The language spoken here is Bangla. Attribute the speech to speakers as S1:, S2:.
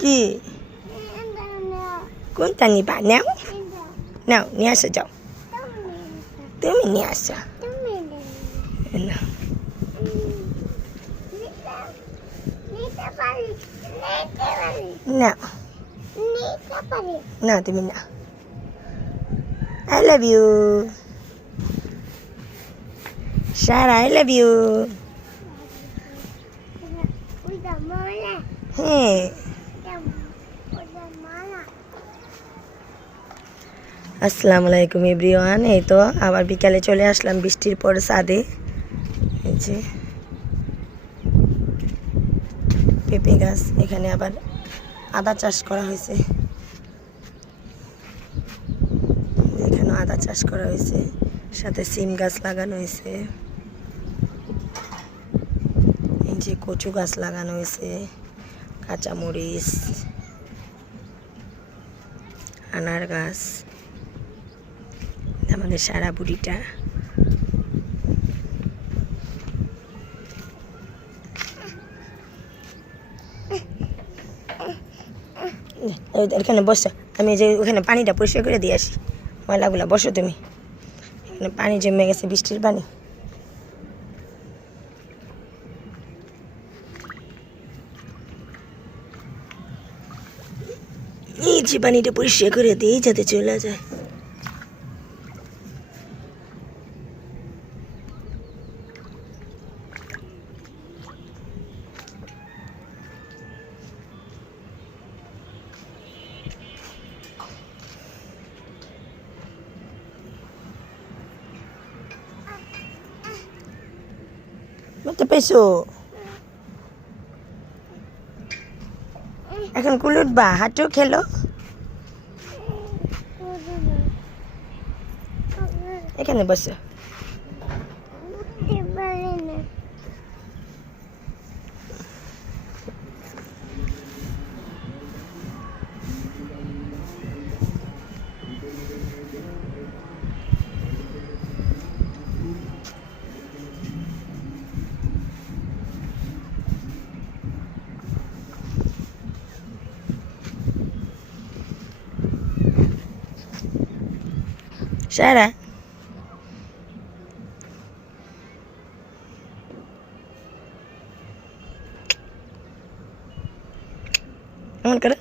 S1: কি কোনটা নিবা নাও নাও নিয়ে আসো যাও তুমি নিয়ে আসো নাও নাও না তুমি না I love you Sara I love you হ্যাঁ আসসালামু আলাইকুম এভরিওয়ান, এই তো আবার বিকালে চলে আসলাম বৃষ্টির পর সাদে এই যে পেঁপে গাছ, এখানে আবার আদা চাষ করা হয়েছে। এখানে আদা চাষ করা হয়েছে, সাথে সিম গাছ লাগানো হয়েছে। এই যে কচু গাছ লাগানো হয়েছে, কাঁচামরিচ। আনার গাছ আমাদের সারা বুড়িটা। এখানে বসো, আমি যে ওখানে পানিটা পরিষ্কার করে দিয়ে আসি। ময়লাগুলা বসো তুমি। এখানে পানি জমে গেছে বৃষ্টির পানি। যে পানিটা পরিষ্কার করে দিই যাতে চলে যায়। মতো পেছো এখন কুলুট বা হাঁটু খেলো। এখানে বসো। সারা এমন করে